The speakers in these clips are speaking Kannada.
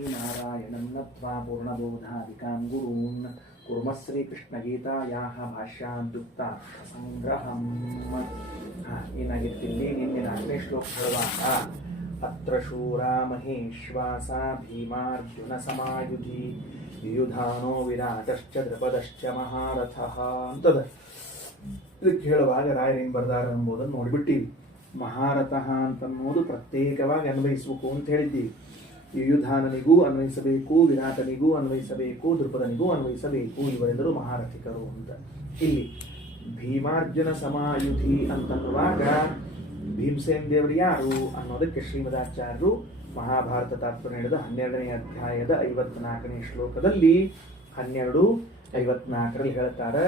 नारायणं नत्वा पूर्णबोधादिकान् गुरून् कुर्मः श्रीकृष्णगीतायाः भाष्याद्युक्तार्थसङ्ग्रहम्. ಏನಾಗಿತ್ತಿಲ್ಲಿ ನಿನ್ನೆ 4ನೇ ಶ್ಲೋಕ ಹೇಳುವಾಗ ಅತ್ರ ಶೂರಾ ಮಹೇಶ್ವಾಸಾ ಭೀಮಾರ್ಜುನ ಸಮಾಯುಧಿ ಯುಯುಧಾನೋ ವಿರಾಟಶ್ಚ ದ್ರಪದಶ್ಚ ಮಹಾರಥಃ ಅಂತದ. ಇದಕ್ಕೆ ಹೇಳುವಾಗ ರಾಯರೇನು ಬರ್ದಾರ ಎಂಬುದನ್ನು ನೋಡಿಬಿಟ್ಟಿವಿ. ಮಹಾರಥಃ ಅಂತನ್ನೋದು ಪ್ರತ್ಯೇಕವಾಗಿ ಅನ್ವಯಿಸಬೇಕು ಅಂತ ಹೇಳಿದ್ದೀವಿ. ಯುಯುಧಾನನಿಗೂ ಅನ್ವಯಿಸಬೇಕು, ವಿರಾಟನಿಗೂ ಅನ್ವಯಿಸಬೇಕು, ದ್ರುಪದನಿಗೂ ಅನ್ವಯಿಸಬೇಕು. ಇವರೆಲ್ಲರೂ ಮಹಾರಥಿಕರು ಅಂತ. ಇಲ್ಲಿ ಭೀಮಾರ್ಜುನ ಸಮಾಯುಧಿ ಅಂತನ್ನುವಾಗ ಭೀಮಸೇನ್ ದೇವರು ಯಾರು ಅನ್ನೋದಕ್ಕೆ ಶ್ರೀಮದಾಚಾರ್ಯರು ಮಹಾಭಾರತ ತಾತ್ಪರ್ಯ ಹೇಳಿದ 12ನೇ ಅಧ್ಯಾಯದ 54ನೇ ಶ್ಲೋಕದಲ್ಲಿ 12:54 ಹೇಳ್ತಾರೆ.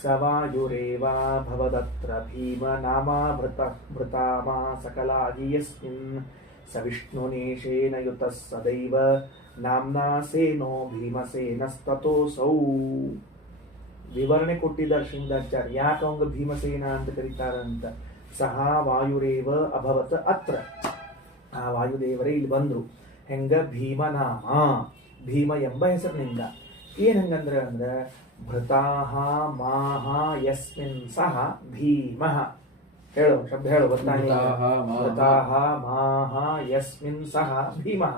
ಸವಾಯುರೇವಾ ಭವದತ್ರ ಭೀಮ ನಾಮಾ ಭೃತಾಮಾ ಸಕಲಾಗಿ ಯಸ್ಮಿನ್ ಸ ವಿಷ್ಣುನೇಶೇನ ಯುತಃ ಸದೈವ ನಾಮ್ನಾ ಸೇನೋ ಭೀಮಸೇನಸ್ತತೋಸೌ. ವಿವರಣೆ ಕೊಟ್ಟಿದ್ದಾರೆ ಶ್ರೀಮದಾಚಾರ್ಯ. ಯಾಕೆ ಅವಂಗ ಭೀಮಸೇನ ಅಂತ ಕರೀತಾರಂತ. ಸಹ ವಾಯುರೇವ ಅಭವತ್ ಅತ್ರ. ಆ ವಾಯುದೇವರೇ ಇಲ್ಲಿ ಬಂದ್ರು. ಹೆಂಗ ಭೀಮನಾಮ, ಭೀಮ ಎಂಬ ಹೆಸರಿನಿಂದ. ಏನ್ ಹಂಗಂದ್ರೆ ಅಂದ್ರೆ ಭೃತಾಹ ಮಾಹ ಯಸ್ಮಿನ್ ಸಹ ಭೀಮಃ. ಹೇಳು ಶಬ್ದ ಹೇಳು. ಭೃತಾಹ ಮಾಹ ಯಸ್ಮಿನ್ ಸಹ ಭೀಮಃ.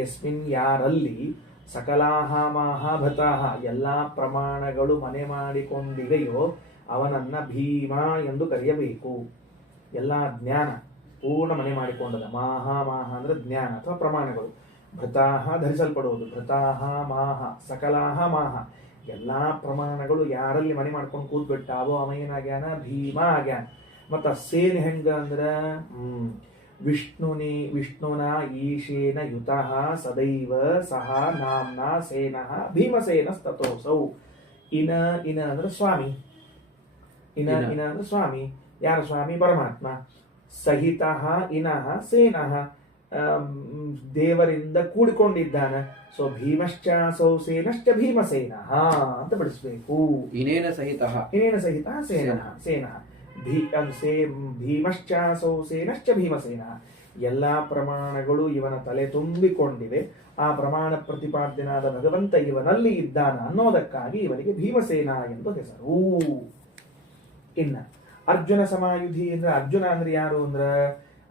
ಯಸ್ಮಿನ್ ಯಾರಲ್ಲಿ ಸಕಲಾಹ ಮಾಹ ಭೃತಾಹ ಎಲ್ಲಾ ಪ್ರಮಾಣಗಳು ಮನೆ ಮಾಡಿಕೊಂಡಿವೆಯೋ ಅವನನ್ನ ಭೀಮ ಎಂದು ಕರೆಯಬೇಕು. ಎಲ್ಲಾ ಜ್ಞಾನ ಪೂರ್ಣ ಮನೆ ಮಾಡಿಕೊಂಡದ. ಮಾಹ ಮಾಹ ಅಂದ್ರೆ ಜ್ಞಾನ ಅಥವಾ ಪ್ರಮಾಣಗಳು. ಭೃತಾಹ ಧರಿಸಲ್ಪಡುವುದು. ಭೃತಾಹ ಮಾಹ ಸಕಲಾಹ ಮಾಹ ಎಲ್ಲಾ ಪ್ರಮಾಣಗಳು ಯಾರಲ್ಲಿ ಮನೆ ಮಾಡ್ಕೊಂಡು ಕೂತ್ಬಿಟ್ಟಾವೋ ಅವ ಏನಾಗ್ಯಾನ? ಭೀಮ ಆಗ್ಯಾನ. ಮತ್ತ ಸೇನ್ ಹೆಂಗ ಅಂದ್ರ ವಿಷ್ಣುನ ಈಶೇನ ಯುತಃ ಸದೈವ ಸಹ ನಾಮ್ನಾ ಸೇನಃ ಭೀಮಸೇನ ಸ್ತತೋಸೌ. ಇನ ಅಂದ್ರೆ ಸ್ವಾಮಿ. ಇನ ಅಂದ್ರೆ ಸ್ವಾಮಿ. ಯಾರ ಸ್ವಾಮಿ? ಪರಮಾತ್ಮ. ಸಹಿತಃ ಇನಃ ಸೇನಃ ದೇವರಿಂದ ಕೂಡಿಕೊಂಡಿದ್ದಾನೆ. ಸೊ ಭೀಮಶ್ಚಾಸೌ ಸೇನಶ್ಚ ಭೀಮಸೇನಃ ಅಂತ ಬಿಡಿಸ್ಬೇಕು. ಇನೇನ ಸಹಿತ ಸೇನಃ ಭೀಮಶ್ಚಾಸೌ ಸೇನಶ್ಚ ಭೀಮಸೇನಃ. ಎಲ್ಲಾ ಪ್ರಮಾಣಗಳು ಇವನ ತಲೆ ತುಂಬಿಕೊಂಡಿವೆ. ಆ ಪ್ರಮಾಣ ಪ್ರತಿಪಾದ್ಯನಾದ ಭಗವಂತ ಇವನಲ್ಲಿ ಇದ್ದಾನ ಅನ್ನೋದಕ್ಕಾಗಿ ಇವನಿಗೆ ಭೀಮಸೇನ ಎಂದು ಹೆಸರು. ಇನ್ನ ಅರ್ಜುನ ಸಮಾಯುಧಿ ಅಂದ್ರೆ ಅರ್ಜುನ ಅಂದ್ರೆ ಯಾರು ಅಂದ್ರ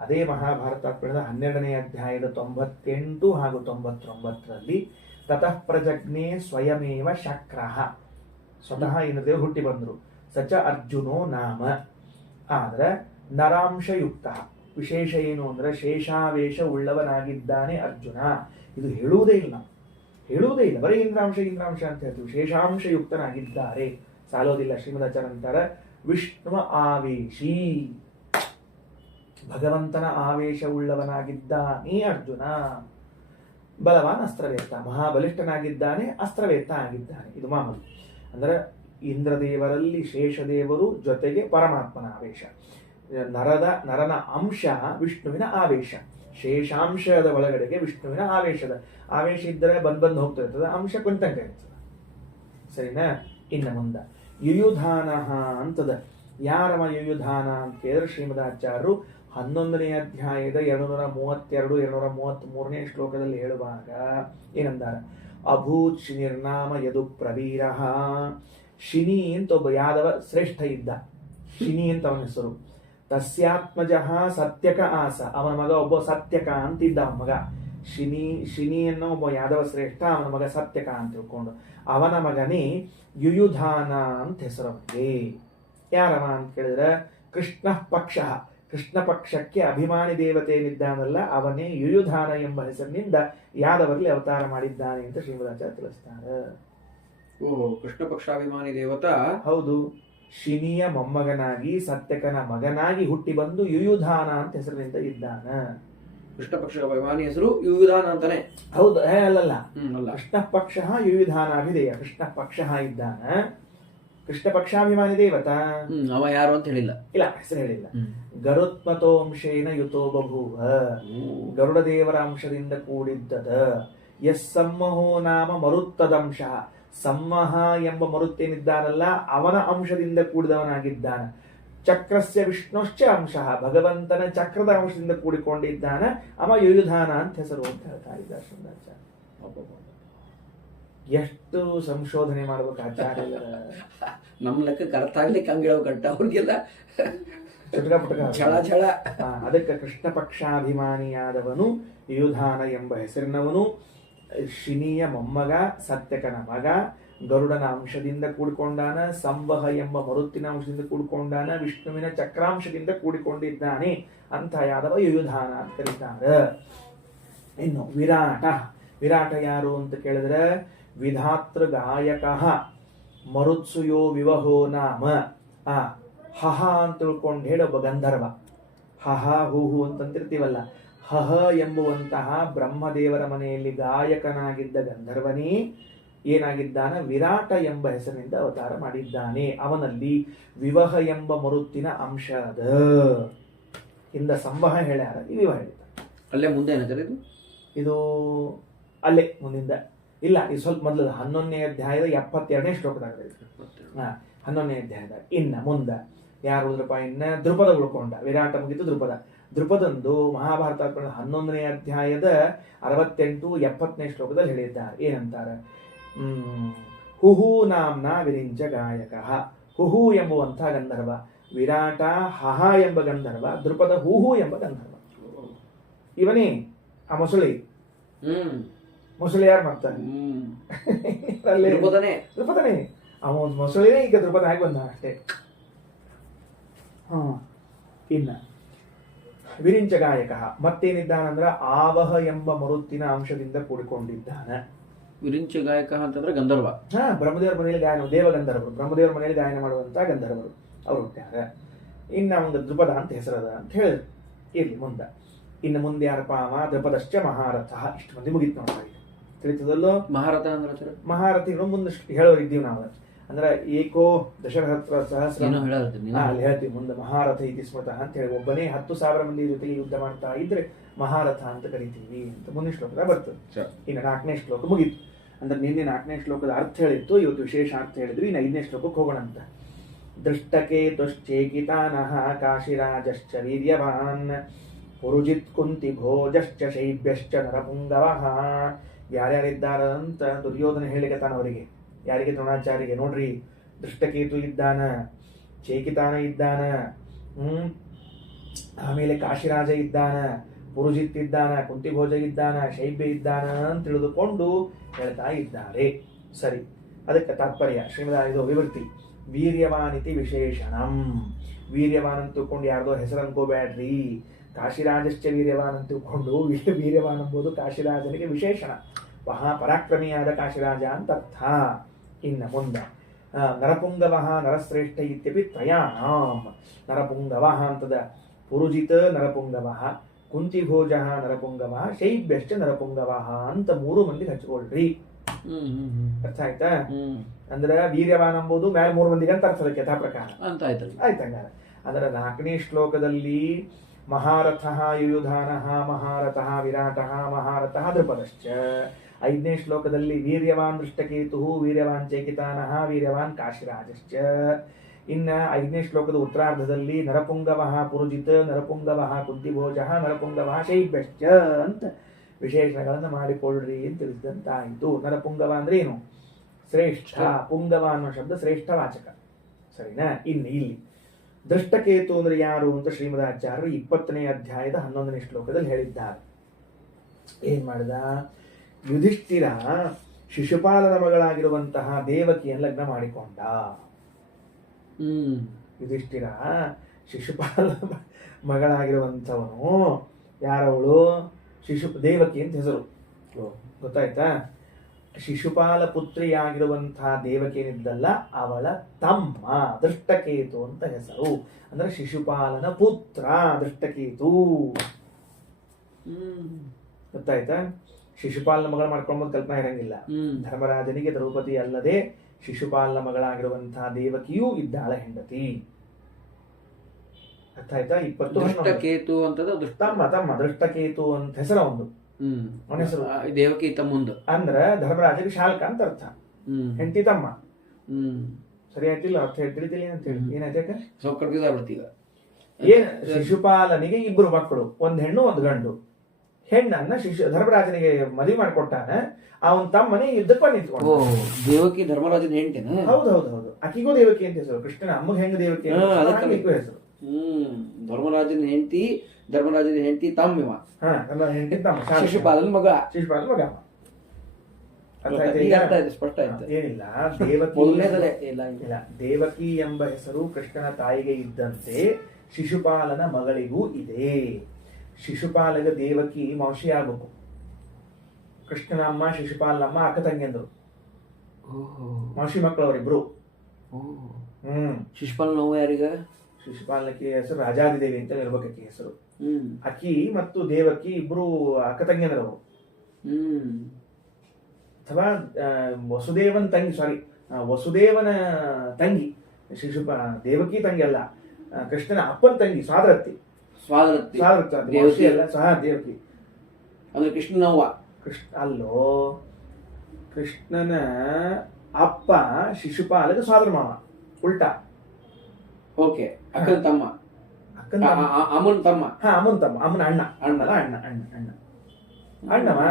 ಅದೇ ಮಹಾಭಾರತ 12ನೇ ಅಧ್ಯಾಯದ 98 ಹಾಗೂ 99ರಲ್ಲಿ ತತಃ ಪ್ರಜಜ್ಞೆ ಸ್ವಯಮೇವ ಶಕ್ರಃ. ಸ್ವತಃ ಇಂದ್ರದೇವರು ಹುಟ್ಟಿ ಬಂದ್ರು. ಸಚ ಅರ್ಜುನೋ ನಾಮ. ಆದ್ರೆ ನರಾಂಶಯುಕ್ತ. ವಿಶೇಷ ಏನು ಅಂದ್ರೆ ಶೇಷಾವೇಶ ಉಳ್ಳವನಾಗಿದ್ದಾನೆ ಅರ್ಜುನ. ಇದು ಹೇಳುವುದೇ ಇಲ್ಲ. ಬರೀ ಇಂದ್ರಾಂಶ ಅಂತ ಹೇಳ್ತೀವಿ. ಶೇಷಾಂಶಯುಕ್ತನಾಗಿದ್ದಾರೆ ಸಾಲೋದಿಲ್ಲ. ಶ್ರೀಮದಾಚಾರ್ಯ ಅಂತಾರೆ ವಿಷ್ಣು ಆವೇಶಿ. ಭಗವಂತನ ಆವೇಶ ಉಳ್ಳವನಾಗಿದ್ದಾನೆ ಅರ್ಜುನ. ಬಲವಾನ್ ಅಸ್ತ್ರವೇತ್ತ. ಮಹಾಬಲಿಷ್ಠನಾಗಿದ್ದಾನೆ, ಅಸ್ತ್ರವೇತ್ತ ಆಗಿದ್ದಾನೆ. ಇದು ಮಾಮೂಲಿ. ಅಂದ್ರೆ ಇಂದ್ರದೇವರಲ್ಲಿ ಶೇಷದೇವರು ಜೊತೆಗೆ ಪರಮಾತ್ಮನ ಆವೇಶ. ನರನ ಅಂಶ ವಿಷ್ಣುವಿನ ಆವೇಶ. ಶೇಷಾಂಶದ ಒಳಗಡೆಗೆ ವಿಷ್ಣುವಿನ ಆವೇಶ ಇದ್ದರೆ ಬಂದು ಹೋಗ್ತಿರ್ತದೆ. ಅಂಶ ಕೊಂತಂಕ ಇರ್ತದೆ. ಸರಿನಾ? ಇನ್ನು ಮುಂದ ಯುಯುಧಾನ ಅಂತದ. ಯಾರವ ಯುಯುಧಾನ ಅಂತ ಕೇಳಿದ್ರೆ ಶ್ರೀಮದಾಚಾರ್ಯರು 11ನೇ ಅಧ್ಯಾಯದ 232 233ನೇ ಶ್ಲೋಕದಲ್ಲಿ ಹೇಳುವಾಗ ಏನಂದಾರ? ಅಭೂತ್ ಶಿನಿರ್ನಾಮ ಯದು ಪ್ರವೀರ. ಶಿನಿ ಅಂತ ಒಬ್ಬ ಯಾದವ ಶ್ರೇಷ್ಠ ಇದ್ದ. ಶಿನಿ ಅಂತ ಅವನ ಹೆಸರು. ತಸ್ಯಾತ್ಮಜ ಸತ್ಯಕ ಆಸ. ಅವನ ಮಗ ಒಬ್ಬ ಸತ್ಯಕ ಅಂತಿದ್ದ. ಅವನ ಮಗ ಶಿನಿ ಅನ್ನೋ ಒಬ್ಬ ಯಾದವ ಶ್ರೇಷ್ಠ. ಅವನ ಮಗ ಸತ್ಯಕ ಅಂತ ತಿಳ್ಕೊಂಡು ಅವನ ಮಗನೇ ಯುಯುಧಾನ ಅಂತ ಹೆಸರವನಿಗೆ. ಯಾರವ ಅಂತ ಕೇಳಿದ್ರೆ ಕೃಷ್ಣ ಪಕ್ಷ. ಕೃಷ್ಣ ಪಕ್ಷಕ್ಕೆ ಅಭಿಮಾನಿ ದೇವತೆ ಏನಿದ್ದಾನಲ್ಲ ಅವನೇ ಯುಯುಧಾನ ಎಂಬ ಹೆಸರಿನಿಂದ ಯಾದವರಲ್ಲಿ ಅವತಾರ ಮಾಡಿದ್ದಾನೆ ಅಂತ ಶ್ರೀಮದಾಚಾರ್ಯ ತಿಳಿಸ್ತಾರೆ. ಕೃಷ್ಣ ಪಕ್ಷಾಭಿಮಾನಿ ದೇವತಾ. ಹೌದು. ಶಿನಿಯ ಮೊಮ್ಮಗನಾಗಿ ಸತ್ಯಕನ ಮಗನಾಗಿ ಹುಟ್ಟಿ ಬಂದು ಯುಯುಧಾನ ಅಂತ ಹೆಸರಿನಿಂದ ಇದ್ದಾನ. ಕೃಷ್ಣ ಪಕ್ಷ ಅಭಿಮಾನಿ ಹೆಸರು ಯುಯುಧಾನ ಅಂತಾನೆ. ಹೌದು. ಅಲ್ಲಲ್ಲ. ಕೃಷ್ಣ ಪಕ್ಷ ಯುಯುಧಾನಾಭಿಧೇಯ. ಕೃಷ್ಣ ಪಕ್ಷ ಇದ್ದಾನ. ಕೃಷ್ಣ ಪಕ್ಷಾಭಿಮಾನಿ ದೇವತಾ. ಅವ ಯಾರು ಅಂತ ಹೇಳಿಲ್ಲ. ಇಲ್ಲ, ಹೆಸರು ಹೇಳಿಲ್ಲ. ಗರುತ್ಮತೋಂಶೇನ ಯುತೋ ಬಭೂವ. ಗರುಡ ದೇವರ ಅಂಶದಿಂದ ಕೂಡಿದ್ದದ. ಎಸ್ ಸಮ್ಮಹೋ ನಾಮ ಮರುತ್ತದಂಶ. ಸಮ್ಮಹ ಎಂಬ ಮರುತ್ತೇನಿದ್ದಾನಲ್ಲ ಅವನ ಅಂಶದಿಂದ ಕೂಡಿದವನಾಗಿದ್ದಾನ. ಚಕ್ರಸ್ಯ ವಿಷ್ಣುಶ್ಚ ಅಂಶ. ಭಗವಂತನ ಚಕ್ರದ ಅಂಶದಿಂದ ಕೂಡಿಕೊಂಡಿದ್ದಾನ. ಅವ ಯುಯುಧಾನ ಅಂತ ಹೆಸರು ಅಂತ ಹೇಳ್ತಾ ಇದ್ದಾರೆ ಶ್ರೀಮದಾಚಾರ್ಯ. ಎಷ್ಟು ಸಂಶೋಧನೆ ಮಾಡ್ಬೇಕು ಆಚಾರ್ಯ. ನಮ್ಮ ಲೆಕ್ಕಕ್ಕೆ ಅರ್ಥ ಆಗ್ಲಿಕ್ಕೆ ಹಂಗಿಡೋ ಕಟ್ಟ ಅವ್ರಿಗೆಲ್ಲ ಚುಟಕ ಪುಟಕ ಛಳ ಛಳ. ಅದಕ್ಕೆ ಕೃಷ್ಣ ಪಕ್ಷಾಭಿಮಾನಿಯಾದವನು ಯುಧಾನ ಎಂಬ ಹೆಸರಿನವನು, ಶಿನಿಯ ಮೊಮ್ಮಗ, ಸತ್ಯಕನ ಮಗ, ಗರುಡನ ಅಂಶದಿಂದ ಕೂಡಿಕೊಂಡಾನ, ಸಂವಹ ಎಂಬ ಮರುತ್ತಿನ ಅಂಶದಿಂದ ಕೂಡಿಕೊಂಡಾನ, ವಿಷ್ಣುವಿನ ಚಕ್ರಾಂಶದಿಂದ ಕೂಡಿಕೊಂಡಿದ್ದಾನೆ ಅಂತ ಯಾದವ ಯುಧಾನ ಅಂತ ಕರೀತಾರೆ. ಇನ್ನು ವಿರಾಟ. ವಿರಾಟ ಯಾರು ಅಂತ ಕೇಳಿದ್ರೆ ವಿಧಾತೃ ಗಾಯಕ ಮರುತ್ಸುಯೋ ವಿವಹೋ ನಾಮ. ಹಹ ಅಂತ ತಿಳ್ಕೊಂಡು ಹೇಳಿ ಒಬ್ಬ ಗಂಧರ್ವ. ಹಹ ಹೂಹು ಅಂತಂತಿರ್ತೀವಲ್ಲ, ಹಹ ಎಂಬುವಂತಹ ಬ್ರಹ್ಮದೇವರ ಮನೆಯಲ್ಲಿ ಗಾಯಕನಾಗಿದ್ದ ಗಂಧರ್ವನೇ ಏನಾಗಿದ್ದಾನ, ವಿರಾಟ ಎಂಬ ಹೆಸರಿನಿಂದ ಅವತಾರ ಮಾಡಿದ್ದಾನೆ. ಅವನಲ್ಲಿ ವಿವಹ ಎಂಬ ಮರುತ್ತಿನ ಅಂಶ ಅದ. ಇಂದ ಸಂವಹ ಹೇಳ್ಯಾರ, ಈ ವಿವಹ ಹೇಳಿದ್ದಾರೆ. ಅಲ್ಲೇ ಮುಂದೆ ಏನಂತಾರೆ ಇದು? ಇದು ಅಲ್ಲೇ ಮುಂದಿಂದ ಇಲ್ಲ, ಇದು ಸ್ವಲ್ಪ ಮೊದಲು 11ನೇ ಅಧ್ಯಾಯದ 72ನೇ ಶ್ಲೋಕದಾಗ. 11ನೇ ಅಧ್ಯಾಯದ ಇನ್ನ ಮುಂದ ಯಾರು ಹೋದ್ರಪ್ಪ? ಇನ್ನ ದ್ರುಪದ ಉಳ್ಕೊಂಡ. ವಿರಾಟ ಮುಗಿತು ದ್ರುಪದ. ದ್ರುಪದಂದು ಮಹಾಭಾರತ 11ನೇ ಅಧ್ಯಾಯದ 68, 70ನೇ ಶ್ಲೋಕದಲ್ಲಿ ಹೇಳಿದ್ದಾರೆ. ಏನಂತಾರೆ? ಹುಹು ನಾಮ್ನ ವಿರಿಂಚ ಗಾಯಕ. ಹುಹು ಎಂಬುವಂಥ ಗಂಧರ್ವ, ವಿರಾಟ ಹಹ ಎಂಬ ಗಂಧರ್ವ, ದ್ರುಪದ ಹುಹು ಎಂಬ ಗಂಧರ್ವ. ಇವನೇ ಆ ಮೊಸಳಿ. ಮೊಸಳಿ ಯಾರು ಮಾಡ್ತಾನೆ? ದ್ರುಪದನೇ. ಅವನ ಮೊಸಳಿನೇ ಈಗ ದ್ರುಪದ ಆಗಿ ಬಂದ ಅಷ್ಟೇ. ಇನ್ನ ವಿರಿಂಚ ಗಾಯಕ ಮತ್ತೇನಿದ್ದಾನಂದ್ರ ಆವಹ ಎಂಬ ಮರುತ್ತಿನ ಅಂಶದಿಂದ ಕೂಡಿಕೊಂಡಿದ್ದಾನ. ವಿರಿಂಚ ಗಾಯಕ ಅಂತಂದ್ರೆ ಗಂಧರ್ವ. ಬ್ರಹ್ಮದೇವರ ಮನೆಯಲ್ಲಿ ಗಾಯನ, ದೇವಗಂಧರ್ವರು, ಬ್ರಹ್ಮದೇವರ ಮನೆಯಲ್ಲಿ ಗಾಯನ ಮಾಡುವಂತ ಗಂಧರ್ವರು ಅವ್ರು ಹುಟ್ಟ್ಯಾರ. ಇನ್ನ ಒಂದು ದ್ರುಪದ ಅಂತ ಹೆಸರದ ಅಂತ ಹೇಳಿದ್ರು. ಇರ್ಲಿ ಮುಂದ. ಇನ್ನು ಮುಂದೆ ಯಾರಪ್ಪ? ದ್ರುಪದಶ್ಚ ಮಹಾರಥ. ಇಷ್ಟು ಮಂದಿ ಮುಗಿತ್ ನೋಡ್ತಾ ಇದೆ. ತಿಳಿತದಲ್ಲೋ? ಮಹಾರಥ ಅಂದ್ರೆ ಮಹಾರಥಿಗಳು ಮುಂದಷ್ಟು ಹೇಳೋರಿದ್ದೀವಿ ನಾವು. ಅಂದ್ರೆ ಏಕೋ ದಶರಥತ್ರ ಸಹಸ್ರ ಅಲ್ಲಿ ಹೇಳ್ತೀವಿ ಮುಂದೆ. ಮಹಾರಥ ಇತಿ ಸ್ಮೃತಃ ಅಂತ ಹೇಳಿ ಒಬ್ಬನೇ 10,000 ಮಂದಿ ಜೊತೆಗೆ ಯುದ್ಧ ಮಾಡ್ತಾ ಇದ್ರೆ ಮಹಾರಥ ಅಂತ ಕರಿತೀವಿ ಅಂತ ಮುಂದಿನ ಶ್ಲೋಕದಾಗ ಬರ್ತದೆ. ಇನ್ನು 4ನೇ ಶ್ಲೋಕ ಮುಗಿತು. ಅಂದ್ರೆ ನಿನ್ನೆ 4ನೇ ಶ್ಲೋಕದ ಅರ್ಥ ಹೇಳಿತ್ತು, ಇವತ್ತು ವಿಶೇಷ ಅರ್ಥ ಹೇಳಿದ್ವಿ. ಇನ್ನು 5ನೇ ಶ್ಲೋಕಕ್ಕೆ ಹೋಗೋಣ ಅಂತ. ದೃಷ್ಟಕೇತುಶ್ಚೇಕಿತಾನಃ ಕಾಶಿರಾಜಶ್ಚ ವೀರ್ಯವಾನ್ ಪುರುಜಿತ್ ಕುಂತಿ ಭೋಜಶ್ಚ ಶೈಬ್ಯಶ್ಚ ನರಪುಂಗವಃ. ಯಾರ್ಯಾರಿದ್ದಾರ ಅಂತ ದುರ್ಯೋಧನ ಹೇಳಿಕತಾನ ಅವರಿಗೆ. ಯಾರಿಗೆ? ದ್ರೋಣಾಚಾರ್ಯರಿಗೆ. ನೋಡ್ರಿ, ದೃಷ್ಟಕೇತು ಇದ್ದಾನ, ಚೇಕಿತಾನ ಇದ್ದಾನ, ಆಮೇಲೆ ಕಾಶಿರಾಜ ಇದ್ದಾನ, ಪುರುಜಿತ್ ಇದ್ದಾನ, ಕುಂತಿಭೋಜ ಇದ್ದಾನ, ಶೈಬ್ಯ ಇದ್ದಾನ ಅಂತ ತಿಳಿದುಕೊಂಡು ಹೇಳ್ತಾ ಇದ್ದಾರೆ. ಸರಿ, ಅದಕ್ಕೆ ತಾತ್ಪರ್ಯ ಶ್ರೀಮದ ವಿವೃತ್ತಿ. ವೀರ್ಯವಾನಿತಿ ವಿಶೇಷಣಂ. ವೀರ್ಯವಾನ್ ಅಂತ ತಿಳ್ಕೊಂಡು ಯಾರ್ದೋ ಹೆಸರು ಅನ್ಕೋಬೇಡ್ರಿ. ಕಾಶಿರಾಜಶ್ಚ ವೀರ್ಯವಾನ್ ಅಂತ ತಿಳ್ಕೊಂಡು ವೀರ್ಯವಾನ್ ಎಂಬುದು ಕಾಶಿರಾಜನಿಗೆ ವಿಶೇಷಣ. ಮಹಾಪರಾಕ್ರಮಿಯಾದ ಕಾಶಿರಾಜ ಅಂತ ಅರ್ಥ. ಇನ್ನ ಮುಂದ ನರಪುಂಗವಃ ನರಶ್ರೇಷ್ಠ ಇತ್ಯಪಿ ತ್ರಯಾಣಾಂ. ನರಪುಂಗವಃ ಅಂತದ ಪುರುಜಿತ ನರಪುಂಗವಃ, ಕುಂತಿಭೋಜ ನರಪುಂಗವಃ, ಶೈಬ್ಯಶ್ಚ ನರಪುಂಗವಃ ಅಂತ 3 ಮಂದಿಗೆ ಹಚ್ಕೊಳ್ರಿ. ಅರ್ಥ ಆಯ್ತಾ? ಅಂದ್ರೆ ವೀರ್ಯವಾನ್ ಎಂಬುದು ಮ್ಯಾಲ 3 ಮಂದಿಗೆ ಅಂತ ಅರ್ಥ ಅದಕ್ಕೆ ಯಥಾ ಪ್ರಕಾರ ಅಂತ ಆಯ್ತಂಗಾರ. ಅಂದ್ರೆ 4ನೇ ಶ್ಲೋಕದಲ್ಲಿ ಮಹಾರಥಃ ಯುಯುಧಾನಃ, ಮಹಾರಥಃ ವಿರಾಟಃ, ಮಹಾರಥಃ ದ್ರುಪದಶ್ಚ. 5ನೇ ಶ್ಲೋಕದಲ್ಲಿ ವೀರ್ಯವಾನ್ ದೃಷ್ಟಕೇತು, ವೀರ್ಯವಾನ್ ಚೇಕಿತಾನಃ, ವೀರ್ಯವಾನ್ ಕಾಶಿರಾಜಶ್ಚ. ಇನ್ನ 5ನೇ ಶ್ಲೋಕದ ಉತ್ತರಾರ್ಧದಲ್ಲಿ ನರಪುಂಗವಃ ಪುರುಜಿತ್, ನರಪುಂಗವಃ ಕುಂತಿಭೋಜ, ನರಪುಂಗವಃ ಶೈಬ್ಯಶ್ಚ ಅಂತ ವಿಶೇಷಣಗಳನ್ನು ಮಾಡಿಕೊಳ್ಳ್ರಿ ಅಂತ ತಿಳಿಸಿದಂತಾಯಿತು. ನರಪುಂಗವ ಅಂದ್ರೆ ಏನು? ಶ್ರೇಷ್ಠ. ಪುಂಗವ ಅನ್ನೋ ಶಬ್ದ ಶ್ರೇಷ್ಠ ವಾಚಕ. ಸರಿನಾ? ಇನ್ನು ಇಲ್ಲಿ ದೃಷ್ಟಕೇತು ಅಂದ್ರೆ ಯಾರು ಅಂತ ಶ್ರೀಮದಾಚಾರ್ಯರು 20ನೇ ಅಧ್ಯಾಯದ 11ನೇ ಶ್ಲೋಕದಲ್ಲಿ ಹೇಳಿದ್ದಾರೆ. ಏನ್ ಮಾಡಿದ? ಯುಧಿಷ್ಠಿರ ಶಿಶುಪಾಲನ ಮಗಳಾಗಿರುವಂತಹ ದೇವಕಿಯನ್ನು ಲಗ್ನ ಮಾಡಿಕೊಂಡ. ಯುಧಿಷ್ಠಿರ ಶಿಶುಪಾಲನ ಮಗಳಾಗಿರುವಂಥವನು ಯಾರವಳು? ದೇವಕಿ ಅಂತ ಹೆಸರು. ಗೊತ್ತಾಯ್ತಾ? ಶಿಶುಪಾಲ ಪುತ್ರಿಯಾಗಿರುವಂತಹ ದೇವಕಿ ಏನಿದ್ದಲ್ಲ, ಅವಳ ತಮ್ಮ ದೃಷ್ಟಕೇತು ಅಂತ ಹೆಸರು. ಅಂದ್ರೆ ಶಿಶುಪಾಲನ ಪುತ್ರ ದೃಷ್ಟಕೇತು. ಗೊತ್ತಾಯ್ತಾ? ಶಿಶುಪಾಲನ ಮಗಳ ಮಾಡ್ಕೊಂಬೋದು ಕಲ್ಪನಾ ಇರಂಗಿಲ್ಲ. ಧರ್ಮರಾಜನಿಗೆ ದ್ರೌಪದಿ ಅಲ್ಲದೆ ಶಿಶುಪಾಲನ ಮಗಳಾಗಿರುವಂತಹ ದೇವಕಿಯೂ ಇದ್ದಾಳ ಹೆಂಡತಿ. ಅರ್ಥ ಆಯ್ತಾ? 20 ದೃಷ್ಟಕೇತು ಅಂತದ ತಮ್ಮ ದೃಷ್ಟಕೇತು ಅಂತ ಹೆಸರು ಒಂದು. ಅವನ ಹೆಸರು ದೇವಕಿ ತಮ್ಮಂದು. ಅಂದ್ರ ಧರ್ಮರಾಜನಿಗೆ ಶಾಲ್ಕ ಅಂತ ಅರ್ಥ. ಹೆಂಡತಿ ತಮ್ಮ. ಸರಿ ಆಯ್ತಿಲ್ಲ? ಅರ್ಥ ಹೇಳ್ತಿರ್ತೀನಿ ಅಂತ ಹೇಳಿ ಏನಾಯ್ತ? ಸೌಕರ್ಯ ಏನ್? ಶಿಶುಪಾಲನಿಗೆ 2 ಮಕ್ಕಳು, 1 ಹೆಣ್ಣು 1 ಗಂಡು. ಹೆಣ್ಣನ್ನ ಧರ್ಮರಾಜನಿಗೆ ಮದುವೆ ಮಾಡಿಕೊಟ್ಟಾನ. ಅವನ್ ತಮ್ಮನೇ ಯುದ್ಧಕ್ಕೆ ನಿಂತ್ಕೊಂಡು. ದೇವಕಿ ಧರ್ಮರಾಜನ ಹೆಂಡತಿನ? ಹೌದು. ಅಕ್ಕಿಗೂ ದೇವಕಿ ಅಂತ ಹೆಸರು. ಕೃಷ್ಣನ ಅಮ್ಮಗೆ ಹೆಂಗ ದೇವಕಿ ಹೆಸರು. ಧರ್ಮರಾಜನ ಹೆಂಡತಿ ತಮ್ಮ. ಹೆಂಡತಿ ತಮ್ಮ. ಶಿಶುಪಾಲನ ಮಗ. ಸ್ಪಷ್ಟ ಆಯ್ತು. ಏನಿಲ್ಲ, ದೇವಕಿ ಇಲ್ಲ, ದೇವಕಿ ಎಂಬ ಹೆಸರು ಕೃಷ್ಣನ ತಾಯಿಗೆ ಇದ್ದಂತೆ ಶಿಶುಪಾಲನ ಮಗಳಿಗೂ ಇದೆ. ಶಿಶುಪಾಲಗ ದೇವಕಿ ಮೌಶಿ ಆಗ್ಬೇಕು. ಕೃಷ್ಣನ ಅಮ್ಮ ಶಿಶುಪಾಲನಮ್ಮ ಅಕ್ಕ ತಂಗಿಯಂದರು, ಮೌಶಿ ಮಕ್ಕಳವರಿಬ್ರು. ಶಿಶುಪಾಲನ ನೋವು ಯಾರಿಗ? ಶಿಶುಪಾಲನಕ್ಕೆ ಹೆಸರು ರಾಜಾದಿದೇವಿ ಅಂತ ಇರ್ಬೇಕಿ ಹೆಸರು. ಅಕ್ಕಿ ಮತ್ತು ದೇವಕಿ ಇಬ್ರು ಅಕ್ಕ ತಂಗಿಯಂದ್ರವರು. ಅಥವಾ ವಸುದೇವನ ವಸುದೇವನ ತಂಗಿ ದೇವಕಿ ತಂಗಿ ಅಲ್ಲ, ಕೃಷ್ಣನ ಅಪ್ಪನ ತಂಗಿ ಸ್ವಾದರತ್ತಿ ಅಲ್ಲ, ಸಹ ದೇವಕಿ ಅಂದ್ರೆ ಕೃಷ್ಣನವ್ವ. ಅಲ್ಲೋ, ಕೃಷ್ಣನ ಅಪ್ಪ ಶಿಶುಪಾಲಗ ಸೋದರ ಮಾವ, ಉಲ್ಟಾ. ಓಕೆ, ಅಕ್ಕನ ತಮ್ಮ, ಅಮ್ಮನ ತಮ್ಮ. ಅಮ್ಮನ ತಮ್ಮ, ಅಮ್ಮನ ಅಣ್ಣ. ಅಣ್ಣವ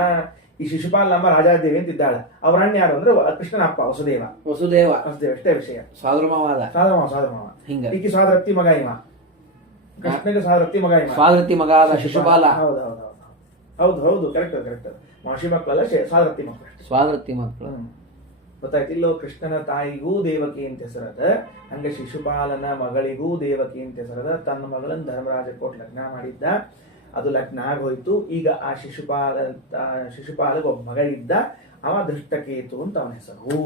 ಈ ಶಿಶುಪಾಲನಮ್ಮ ರಾಜಾದೇವಿ ಅಂತ ಇದ್ದಾಳೆ. ಅವ್ರ ಅಣ್ಣ ಯಾರು ಅಂದ್ರೆ ಕೃಷ್ಣನ ಅಪ್ಪ ವಸುದೇವ. ಅಷ್ಟೇ ವಿಷಯ. ಸೋದರ ಮಾವ ಹಿಂಗ. ಈಕಿ ಸೋದರತ್ತಿ ಮಗ ಇವ. ಕೃಷ್ಣಗೆ ಸೋದರತ್ತಿ ಮಗ ಇವ. ಸೋದರತ್ತಿ ಮಗ ಶಿಶುಪಾಲ. ಹೌದು ಕರೆಕ್ಟ್. ಮಹರ್ಷಿ ಮಕ್ಕಳಲ್ಲ, ಸೋದರತ್ತಿ ಮಕ್ಕಳು. ಗೊತ್ತಾಯ್ತಿಲ್ಲೋ? ಕೃಷ್ಣನ ತಾಯಿಗೂ ದೇವಕಿ ಅಂತ ಹೆಸರದ, ಹಂಗ ಶಿಶುಪಾಲನ ಮಗಳಿಗೂ ದೇವಕಿ ಅಂತ ಹೆಸರದ. ತನ್ನ ಮಗಳನ್ನ ಧರ್ಮರಾಜ ಕೊಟ್ಟು ಲಗ್ನ ಮಾಡಿದ್ದ. ಅದು ಲಗ್ನ ಆಗೋಯ್ತು. ಈಗ ಆ ಶಿಶುಪಾಲಗ ಒಬ್ಬ ಮಗ ಇದ್ದ, ಅವ ದೃಷ್ಟಕೇತು ಅಂತ ಅವನ ಹೆಸರು.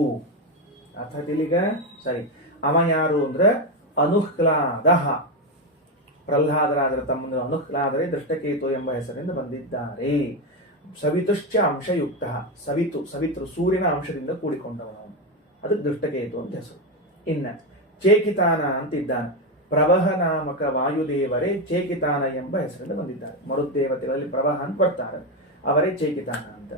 ಅರ್ಥಾತ್ ಇಲ್ಲಿಗ ಸರಿ. ಅವ ಯಾರು ಅಂದ್ರೆ ಅನುಹ್ಲಾದ. ಪ್ರಹ್ಲಾದರಾಜರ ತಮ್ಮಂದಿರು ಅನುಹ್ಲಾದರೆ ದೃಷ್ಟಕೇತು ಎಂಬ ಹೆಸರಿಂದ ಬಂದಿದ್ದಾರೆ. ಸವಿತುಶ್ಚ ಅಂಶಯುಕ್ತ. ಸವಿತೃ ಸೂರ್ಯನ ಅಂಶದಿಂದ ಕೂಡಿಕೊಂಡವನು, ಅದಕ್ಕೆ ದೃಷ್ಟಕೇತು ಅಂತ ಹೆಸರು. ಇನ್ನ ಚೇಕಿತಾನ ಅಂತಿದ್ದಾನೆ. ಪ್ರವಹ ನಾಮಕ ವಾಯುದೇವರೇ ಚೇಕಿತಾನ ಎಂಬ ಹೆಸರಿಂದ ಬಂದಿದ್ದಾರೆ. ಮರುದೇವತೆಗಳಲ್ಲಿ ಪ್ರವಹ ಅಂತ ಬರ್ತಾರೆ, ಅವರೇ ಚೇಕಿತಾನ ಅಂತ.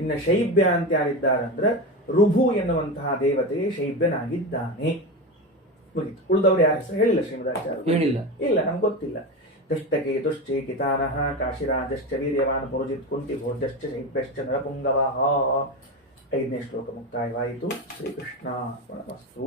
ಇನ್ನು ಶೈಬ್ಯ ಅಂತ ಯಾರಿದ್ದಾರೆ ಅಂದ್ರೆ ರುಭು ಎನ್ನುವಂತಹ ದೇವತೆಗೆ ಶೈಬ್ಯನಾಗಿದ್ದಾನೆ. ಮುಗಿತು. ಉಳಿದವರು ಯಾರ ಹೆಸರು ಹೇಳಿಲ್ಲ ಶ್ರೀಮದಾಚಾರ್ಯ. ಇಲ್ಲ, ನಮ್ಗೆ ಗೊತ್ತಿಲ್ಲ. ದೃಷ್ಟಕೇತುಶ್ಚೇಕಿತಾನಃ ಕಾಶಿರಾಜಶ್ಚ ವೀರ್ಯವಾನ್ ಪುರುಜಿತ್ ಕುಂತಿ ಭೋಜಶ್ಚ ಶೈಬ್ಯಶ್ಚ ನರಪುಂಗವಃ. 5ನೇ ಶ್ಲೋಕ ಮುಕ್ತಾಯವಾಯಿತು. ಶ್ರೀಕೃಷ್ಣ ವಸ್ತು.